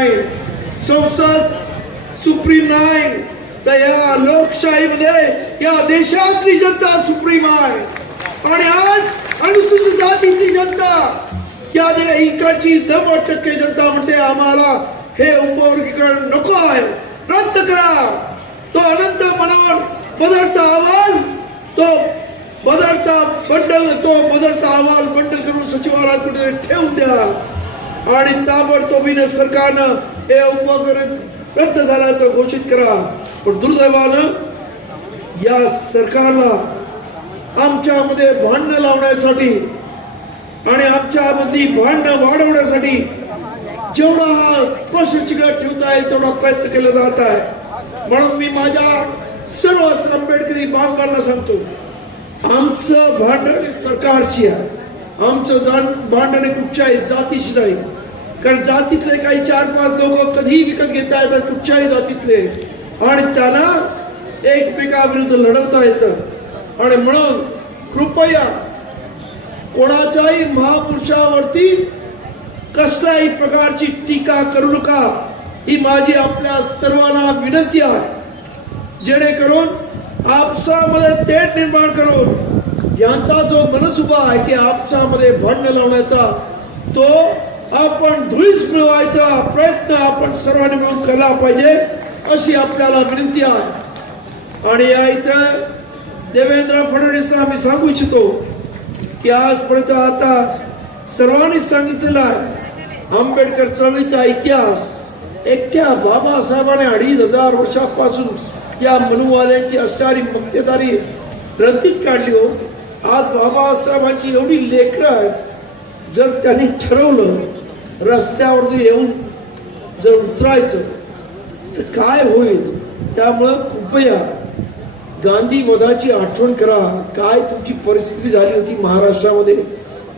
नाही, संसद सुप्रीम नाही, तर या लोकशाहीमध्ये या देशातली जनता सुप्रीम आहे. आणि आज अनुसूचित जातीतली जनता, या इकडची 90% जनता म्हणते आम्हाला हे उपवर्गीकरण नको आहे, रद्द करा. तो अनंत मनोहर बदरचा अहवाल, तो बदरचा अहवाल बंडल करून सचिवालयात कुठे ठेवून द्या आणि ताबडतोबीने सरकारनं हे उपवर्गीकरण रद्द झाल्याचं घोषित करा. पण दुर्दैवानं या सरकारला आमच्यामध्ये भांडणं लावण्यासाठी आणि आमच्यामधली भांडणं वाढवण्यासाठी जेवढा हा प्रश्न चिघळत ठेवता येईल तेवढा प्रयत्न केला जात आहे. म्हणून मी माझ्या सर्वच आंबेडकरी बांधवांना सांगतो, आमचं भांडण सरकारशी आहे, आमचं भांडण कुठच्याही जातीशी नाही. कारण जातीतले काही 4-5 लोक कधी विकत घेता येतात कुठच्याही जातीतले आणि त्यांना एकमेकाविरुद्ध लढवता येतं. आणि म्हणून कृपया कोणाच्याही महापुरुषावरती कसल्याही प्रकारची टीका करू नका, ही माझी आपल्या सर्वांना विनंती आहे. जेणेकरून आपसामध्ये तेढ निर्माण करून यांचा जो मनसुबा आहे की आपसामध्ये भांडण लावण्याचा, तो आपण धुळीस मिळवायचा प्रयत्न आपण सर्वांनी मिळून केला पाहिजे, अशी आपल्याला विनंती आहे. आणि या इथं देवेंद्र फडणवीसला आम्ही सांगू इच्छितो की आजपर्यंत आता सर्वांनी सांगितलेला आहे, आंबेडकर चळवळीचा इतिहास एकट्या बाबासाहेबांनी 2500 वर्षापासून या मनुवाद्यांची असणारी मक्तेदारी रद्दीत काढली. हो, आज बाबासाहेबांची एवढी लेकरं आहेत, जर त्यांनी ठरवलं रस्त्यावर येऊन जर उतरायचं तर काय होईल. त्यामुळं कृपया गांधी वधाची आठवण करा. काय तुमची परिस्थिती झाली होती महाराष्ट्रामध्ये,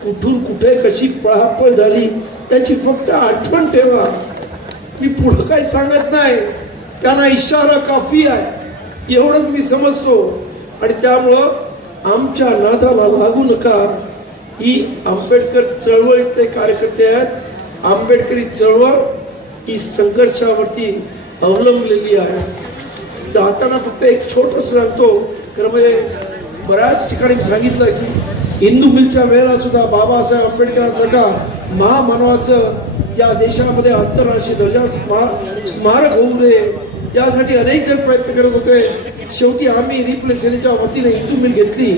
कुठून कुठे कशी पळापळ झाली त्याची फक्त आठवण ठेवा. मी पुढं काही सांगत नाही, त्यांना इशारा काफी आहे एवढंच मी समजतो. आणि त्यामुळं आमच्या नादाला लागू नका. ही आंबेडकर चळवळीतले कार्यकर्ते आहेत. आंबेडकरी चळवळ ही संघर्षावरती अवलंबलेली आहे. जाताना फक्त एक छोटंसं सांगतो, कारण म्हणजे बऱ्याच ठिकाणी सांगितलं की हिंदू मिलच्या वेळेला सुद्धा बाबासाहेब आंबेडकरांसारखा महामानवाचं या देशामध्ये आंतरराष्ट्रीय दर्जा स्मारक होऊ नये यासाठी अनेक जण प्रयत्न करत होते. शेवटी आम्ही रिपब्लिक सेनेच्या वतीने हिंदू मिल घेतली.